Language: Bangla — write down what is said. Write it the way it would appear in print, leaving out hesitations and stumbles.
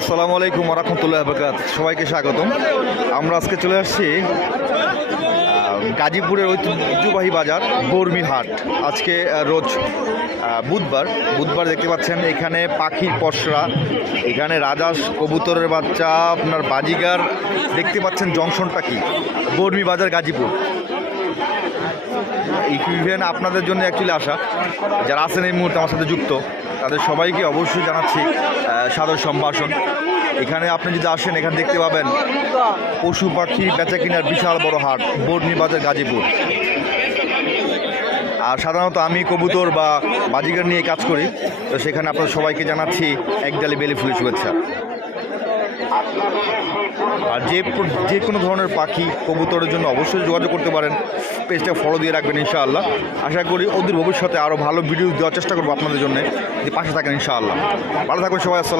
আসসালামু আলাইকুম ওয়া রাহমাতুল্লাহি ওয়া বারাকাতুহু। সবাইকে স্বাগতম। আমরা আজকে চলে আসছি গাজীপুরের ঐতিহ্যবাহী বাজার বর্মি হাট। আজকে রোজ বুধবার দেখতে পাচ্ছেন এখানে পাখির পসরা, এখানে রাজহাঁস, কবুতরের বাচ্চা, আপনার বাজিগার দেখতে পাচ্ছেন। জংশনটা কি বর্মি বাজার গাজীপুর। ইভেন আপনাদের জন্য অ্যাকচুয়ালি আসা যারা আছেন এই মুহূর্তে আমার সাথে যুক্ত, তাদের সবাইকে অবশ্যই জানাচ্ছি সাদর সম্ভাষণ। এখানে আপনি যদি আসেন, এখানে দেখতে পাবেন পশু পাখি বেচা কিনার বিশাল বড় হাট, বর্মি বাজার গাজীপুর। আর সাধারণত আমি কবুতর বা বাজিগার নিয়ে কাজ করি, তো সেখানে আপনাদের সবাইকে জানাচ্ছি একডালি বেলি ফুলের শুভেচ্ছা। আর যে কোনো ধরনের পাখি কবুতরের জন্য অবশ্যই যোগাযোগ করতে পারেন। পেজটা ফলো দিয়ে রাখবেন ইনশাআল্লাহ। আশা করি অদূর ভবিষ্যতে আরও ভালো ভিডিও দেওয়ার চেষ্টা করবো আপনাদের জন্য, যে পাশে থাকেন ইনশাআল্লাহ। ভালো থাকবেন সবাই। আসসালাম।